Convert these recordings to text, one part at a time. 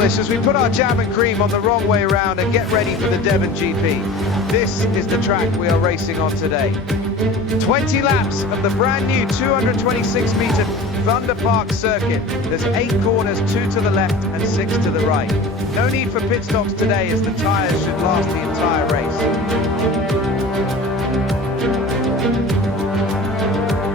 Dawlish as we put our jam and cream on the wrong way around and get ready for the Devon GP. This is the track we are racing on today. 20 laps of the brand new 226-metre Thunder Park circuit. There's 8 corners, 2 to the left and 6 to the right. No need for pit stops today as the tyres should last the entire race.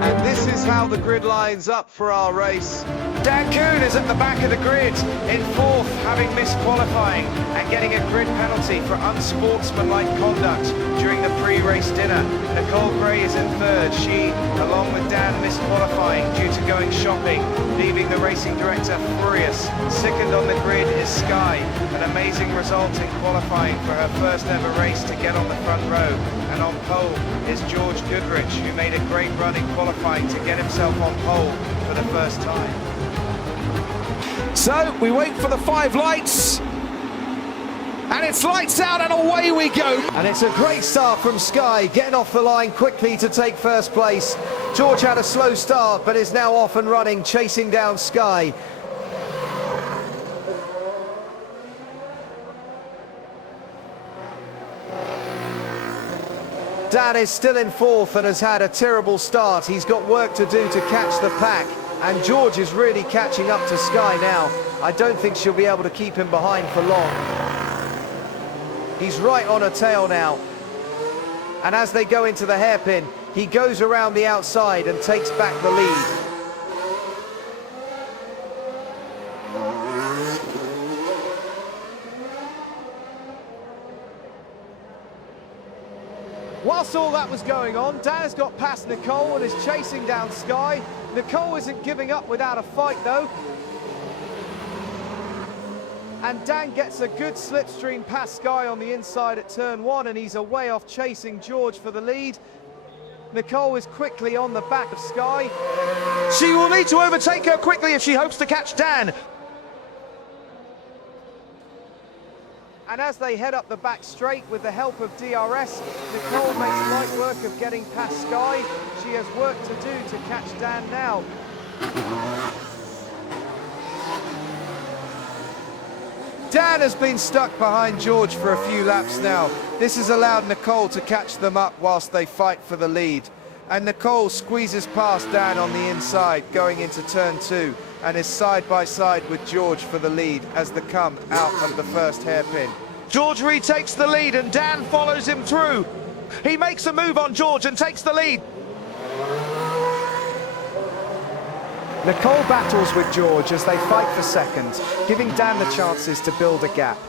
And this is how the grid lines up for our race. Dan Kuhn is at the back of the grid in 4th, having missed qualifying and getting a grid penalty for unsportsmanlike conduct during the pre-race dinner. Nicole is in 3rd. She, along with Dan, missed qualifying due to going shopping, leaving the racing director furious. 2nd on the grid is Sky, an amazing result in qualifying for her first ever race to get on the front row. And on pole is George Goodrich, who made a great run in qualifying to get himself on pole for the first time. So we wait for the 5 lights, and it's lights out and away we go. And it's a great start from Sky, getting off the line quickly to take first place. George had a slow start but is now off and running, chasing down Sky. Dan is still in 4th and has had a terrible start. He's got work to do to catch the pack. And George is really catching up to Sky now. I don't think she'll be able to keep him behind for long. He's right on her tail now. And as they go into the hairpin, he goes around the outside and takes back the lead. Whilst all that was going on, Dan has got past Nicole and is chasing down Sky. Nicole isn't giving up without a fight though. And Dan gets a good slipstream past Sky on the inside at turn 1 and he's away off chasing George for the lead. Nicole is quickly on the back of Sky. She will need to overtake her quickly if she hopes to catch Dan. And as they head up the back straight with the help of DRS, Nicole makes light work of getting past Sky. She has work to do to catch Dan now. Dan has been stuck behind George for a few laps now. This has allowed Nicole to catch them up whilst they fight for the lead. And Nicole squeezes past Dan on the inside going into turn 2 and is side by side with George for the lead as they come out of the first hairpin. George retakes the lead and Dan follows him through. He makes a move on George and takes the lead. Nicole battles with George as they fight for second, giving Dan the chances to build a gap.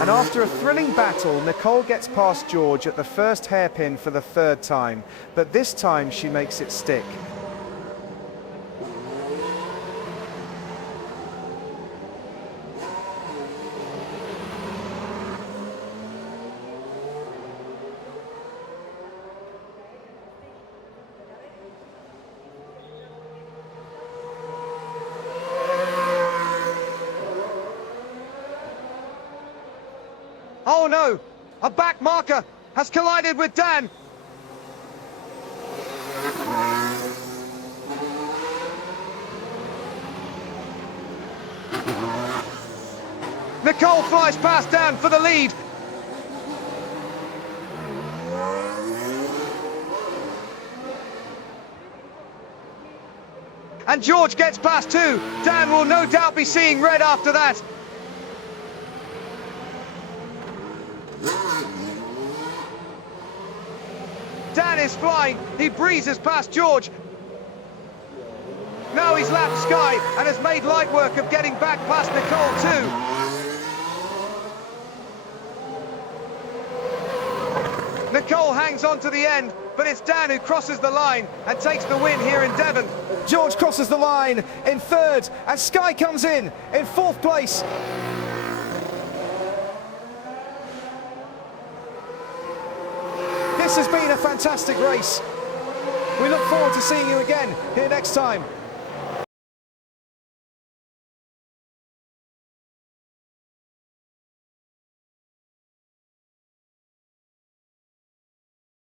And after a thrilling battle, Nicole gets past George at the first hairpin for the 3rd time, but this time she makes it stick. Oh no! A back marker has collided with Dan! Nicole flies past Dan for the lead! And George gets past too! Dan will no doubt be seeing red after that! Dan is flying, he breezes past George. Now he's lapped Sky and has made light work of getting back past Nicole too. Nicole hangs on to the end, but it's Dan who crosses the line and takes the win here in Devon. George crosses the line in third, and Sky comes in fourth place. This has been a fantastic race. We look forward to seeing you again here next time.